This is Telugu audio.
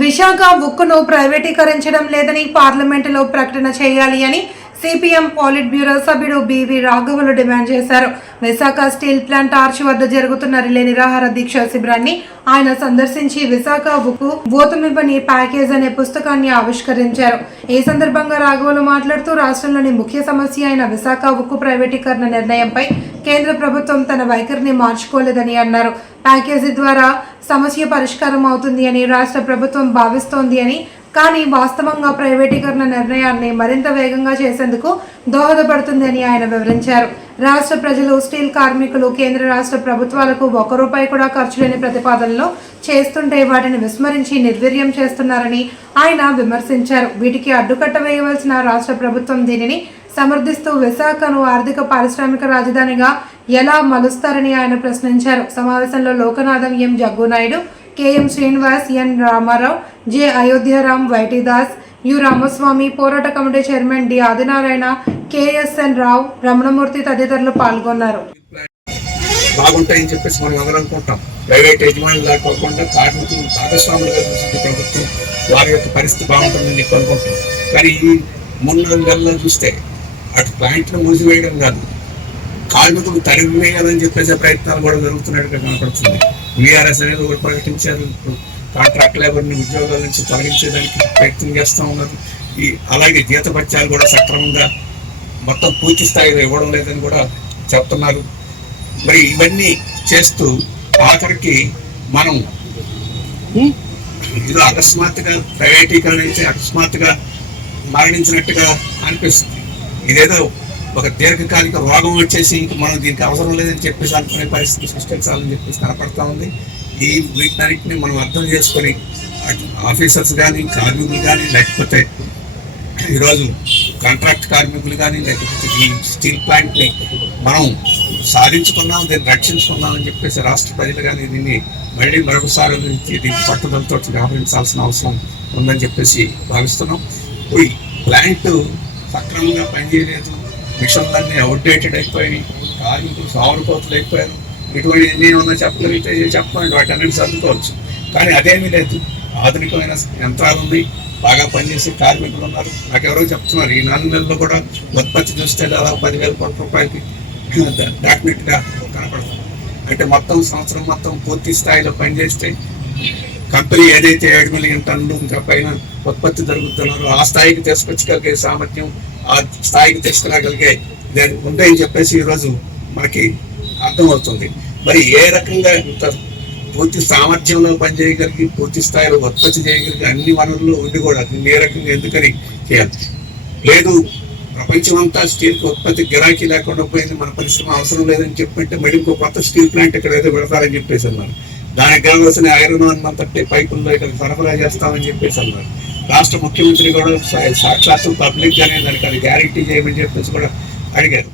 విశాఖ ఉక్కును ప్రైవేటీకరించడం లేదని పార్లమెంటులో ప్రకటన చేయాలి అని సిపిఎం పాలిట్ బ్యూరో సభ్యుడు బివి రాఘవులు డిమాండ్ చేశారు. విశాఖ స్టీల్ ప్లాంట్ ఆర్చ్ వద్ద జరుగుతున్న రిలే నిరాహార దీక్ష శిబిరాన్ని ఆయన సందర్శించి విశాఖ ఉక్కు భూతమివ్వని ప్యాకేజ్ అనే పుస్తకాన్ని ఆవిష్కరించారు. ఈ సందర్భంగా రాఘవులు మాట్లాడుతూ రాష్ట్రంలోని ముఖ్య సమస్య అయిన విశాఖ ఉక్కు ప్రైవేటీకరణ నిర్ణయంపై కేంద్ర ప్రభుత్వం తన వైఖరిని మార్చుకోలేదని అన్నారు. ప్యాకేజీ ద్వారా సమస్య పరిష్కారం అవుతుంది అని రాష్ట్ర ప్రభుత్వం భావిస్తోంది అని, కానీ వాస్తవంగా ప్రైవేటీకరణ నిర్ణయాన్ని మరింత వేగంగా చేసేందుకు దోహదపడుతుంది అని ఆయన వివరించారు. రాష్ట్ర ప్రజలు, స్టీల్ కార్మికులు కేంద్ర రాష్ట్ర ప్రభుత్వాలకు ₹1 కూడా ఖర్చు లేని ప్రతిపాదనలు చేస్తుంటే వాటిని విస్మరించి నిర్వీర్యం చేస్తున్నారని ఆయన విమర్శించారు. వీటికి అడ్డుకట్ట వేయవలసిన రాష్ట్ర ప్రభుత్వం దీనిని సమర్థిస్తూ విశాఖను ఆర్థిక పారిశ్రామిక రాజధానిగా ఎలా మలుస్తారని ఆయన ప్రశ్నించారు. సమావేశంలో లోకనాథం ఎం Jaggu Naidu, KM Srinivas, N Ramarao, J Ayodhyaram, వైటీదాస్, you Ramaswamy, పోరాట committee chairman D Adinarayana, KSN రావు, రమణమూర్తి తదితరులు పాల్గొన్నారు. బాగుంటాయని చెప్పేసి మనం అందరం అనుకుంటాం. ప్రైవేట్ యజమానులు లేకపోకుండా కార్మికులు భాగస్వాములుగా చూసింది ప్రభుత్వం, వారి యొక్క పరిస్థితి బాగుంటుందని చెప్పి అనుకుంటాం. కానీ ఈ 3-4 నెలల్లో చూస్తే అటు ప్లాంట్లు మూసివేయడం కాదు, కార్మికులు తరిమివేయాలని చెప్పేసే ప్రయత్నాలు కూడా జరుగుతున్నట్టుగా కనపడుతుంది. వీఆర్ఎస్ అనేది కూడా ప్రకటించారు. ఇప్పుడు కాంట్రాక్ట్ లేబర్ని ఉద్యోగాల నుంచి తొలగించేదానికి ప్రయత్నం చేస్తూ ఉన్నారు. అలాగే జీతభత్యాలు కూడా సక్రమంగా మొత్తం పూర్తి స్థాయిలో ఇవ్వడం లేదని కూడా చెప్తున్నారు. మరి ఇవన్నీ చేస్తూ ఆఖరికి మనం ఇది అకస్మాత్తుగా ప్రైవేటీకరణ అయితే అకస్మాత్తుగా మరణించినట్టుగా అనిపిస్తుంది. ఇదేదో ఒక దీర్ఘకాలిక రోగం వచ్చేసి ఇంక మనం దీనికి అవసరం లేదని చెప్పేసి అనుకునే పరిస్థితి సృష్టించాలని చెప్పేసి కనపడతా ఉంది. వీటన్నిటిని మనం అర్థం చేసుకొని ఆఫీసర్స్ కానీ, కార్మికులు కానీ, లేకపోతే ఈరోజు కాంట్రాక్ట్ కార్మికులు కానీ, లేకపోతే ఈ స్టీల్ ప్లాంట్ని మనం సాధించుకున్నాం, దీన్ని రక్షించుకున్నామని చెప్పేసి రాష్ట్ర ప్రజలు కానీ దీన్ని మళ్ళీ మరొకసారి దీన్ని పట్టుదలతో వ్యవహరించాల్సిన అవసరం ఉందని చెప్పేసి భావిస్తున్నాం. ఈ ప్లాంట్ సక్రమంగా పనిచేయలేదు, మిషన్లన్నీ అవుట్డేటెడ్ అయిపోయి, కార్మికులు సాగుకోతలు అయిపోయారు. ఇటువంటి నేను ఉన్న చెప్పగలిగితే చెప్పండి, వాటన్నిటి సర్దుకోవచ్చు. కానీ అదేమీ లేదు. ఆధునికమైన యంత్రాలు ఉన్నాయి, బాగా పనిచేసే కార్మికులు ఉన్నారు. నాకెవరో చెప్తున్నారు ఈ 4 నెలల్లో కూడా ఉత్పత్తి చూస్తే దాదాపు ₹10,000 కోట్ల దాటినట్టుగా కనపడుతుంది. అంటే మొత్తం సంవత్సరం మొత్తం పూర్తి స్థాయిలో పనిచేస్తే కంపెనీ ఏదైతే 7 మిలియన్ టన్నులు ఇంకా పైన ఉత్పత్తి జరుగుతున్నారో ఆ స్థాయికి తీసుకొచ్చగలిగే సామర్థ్యం, ఆ స్థాయికి తీసుకురాగలిగే ఉందని చెప్పేసి ఈరోజు మనకి అర్థమవుతుంది. మరి ఏ రకంగా ఇంత పూర్తి సామర్థ్యంలో పనిచేయగలిగి, పూర్తి స్థాయిలో ఉత్పత్తి చేయగలిగి, అన్ని వనరులు ఉండి కూడా ఏ రకంగా ఎందుకని చేయాలి? లేదు, ప్రపంచమంతా స్టీల్ ఉత్పత్తి గిరాకీ లేకుండా పోయింది, మన పరిశ్రమ అవసరం లేదని చెప్పంటే మళ్ళీ ఇంకో కొత్త స్టీల్ ప్లాంట్ ఇక్కడ ఏదో పెడతారని చెప్పేసి అన్నారు. దానికి కావాల్సిన ఐరన్ అంతటి పైపుల్లో ఇక్కడ సరఫరా చేస్తామని చెప్పేసి అన్నారు. రాష్ట్ర ముఖ్యమంత్రి కూడా సాక్షాత్తు పబ్లిక్ గానే దానికి అది గ్యారంటీ చేయమని చెప్పేసి కూడా అడిగారు.